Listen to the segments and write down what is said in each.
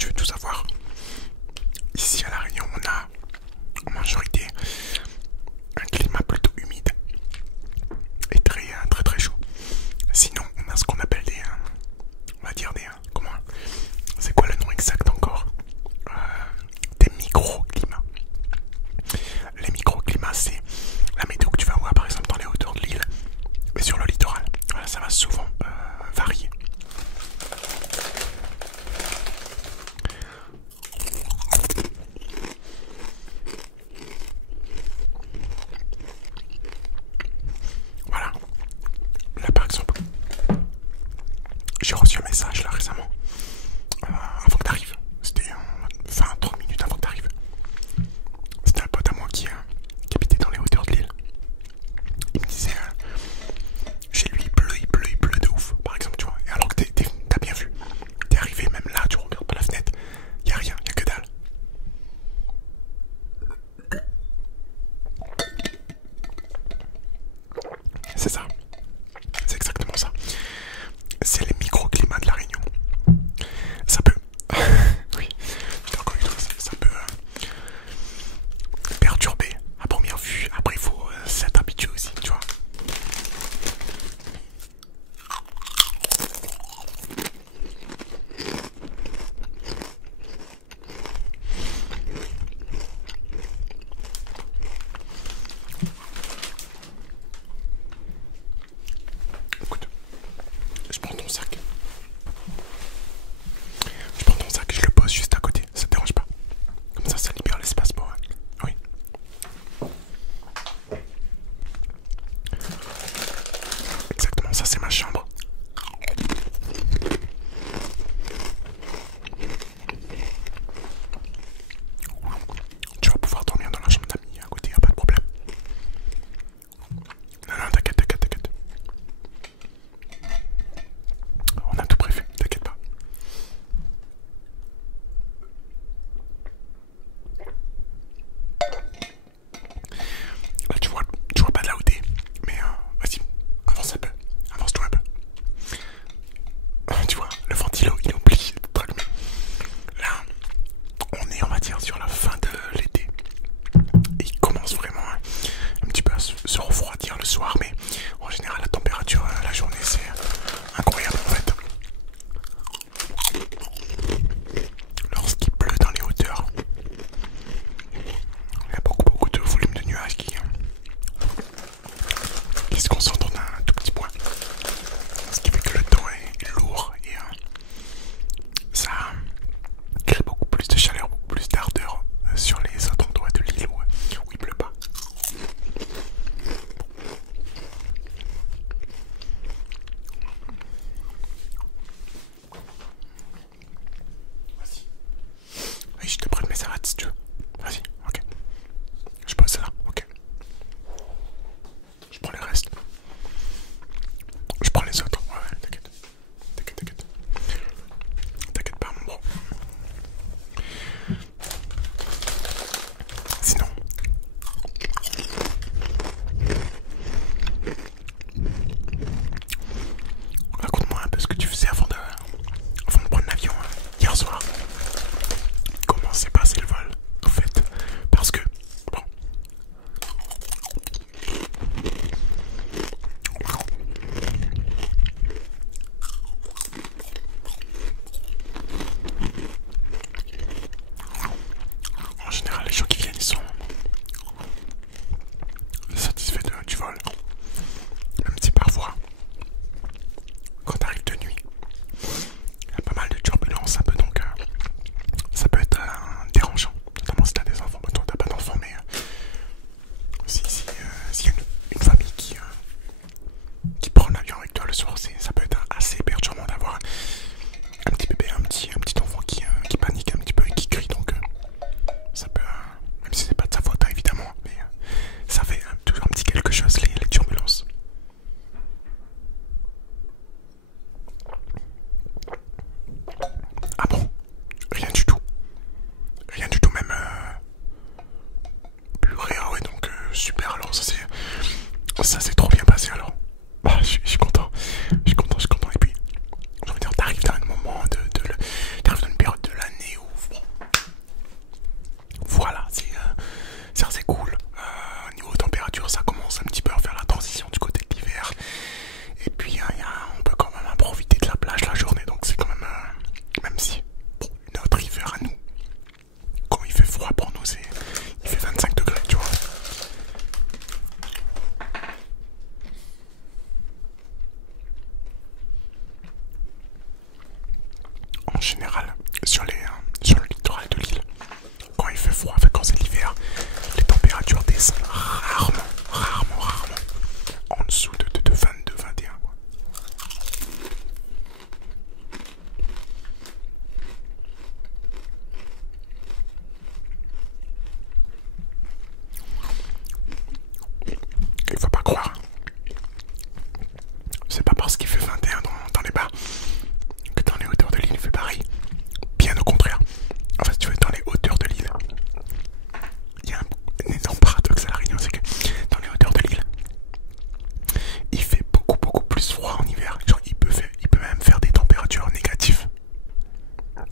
tu veux tout savoir, ici à La Réunion, on a en majorité un climat plutôt humide et très chaud. Sinon, on a ce qu'on appelle des, on va dire des, comment, c'est quoi le nom exact encore, des microclimats. Les microclimats, c'est la météo que tu vas voir par exemple dans les hauteurs de l'île, mais sur le littoral. Voilà, ça va souvent varier.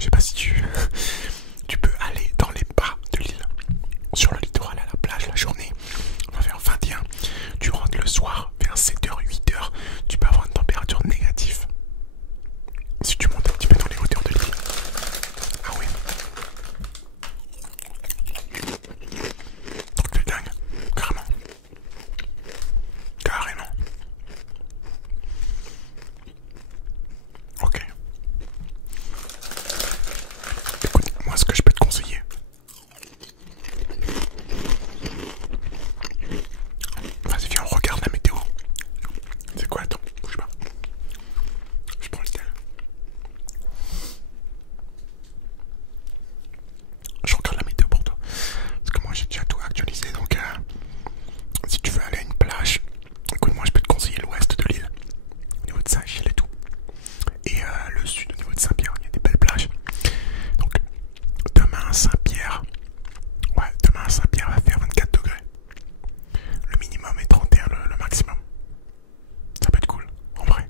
sais pas si tu peux aller dans les bas de l'île, sur le littoral, à la plage, la journée. On va vers 21. Tu rentres le soir vers 7h, 8h. Tu peux avoir une température négative. Si tu montes un petit peu dans les hauteurs de l'île. Ah oui. Truc de dingue. Carrément. Carrément. Ok. Écoute, moi ce que je peux te conseiller. Vas-y, viens, on regarde la météo. C'est quoi? Attends, bouge pas. Je prends le tel. Je regarde la météo pour toi. Parce que moi j'ai déjà tout actualisé. Donc si tu veux aller à une plage, écoute, moi je peux te conseiller l'ouest de l'île. Au niveau de Saint-Gilles et tout. Et le sud, au niveau de Saint-Pierre, il y a des belles plages. Donc demain à Saint-Pierre. Ouais, demain à Saint-Pierre va faire 24 degrés. Le minimum est 31, le maximum. Ça peut être cool, en vrai.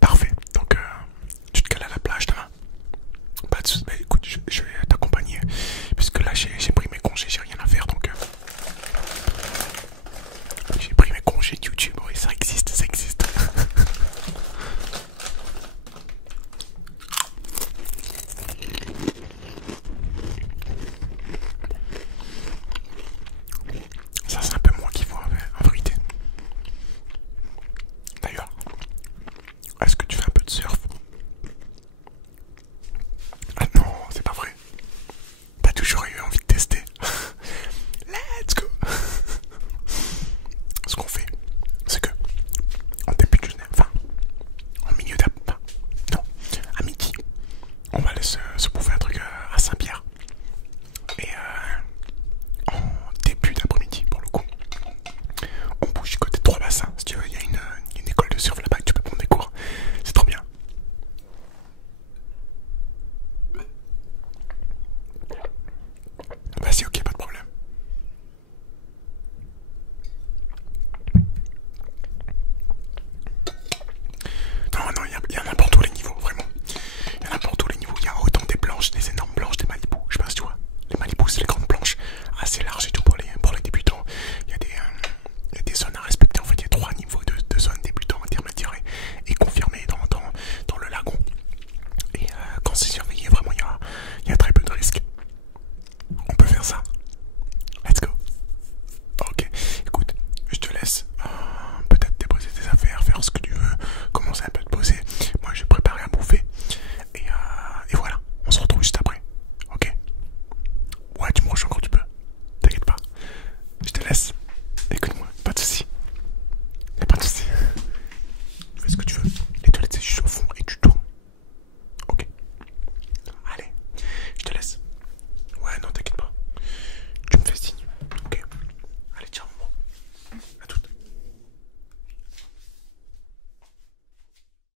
Parfait. Donc, tu te cales à la plage demain. Pas de soucis. Bah, écoute, je vais t'accompagner. Puisque là, j'ai pris mes congés, j'ai rien à faire. Donc, j'ai pris mes congés de YouTube. Oui, ça existe, ça existe. Ça, c'est un peu moi qui vois en vérité. D'ailleurs, est-ce que tu fais un peu de surf? Ah non, c'est pas vrai. T'as toujours eu envie de tester. Let's go. Ce qu'on fait, c'est que en début de journée, enfin, en milieu d'après, non, à midi, on va aller se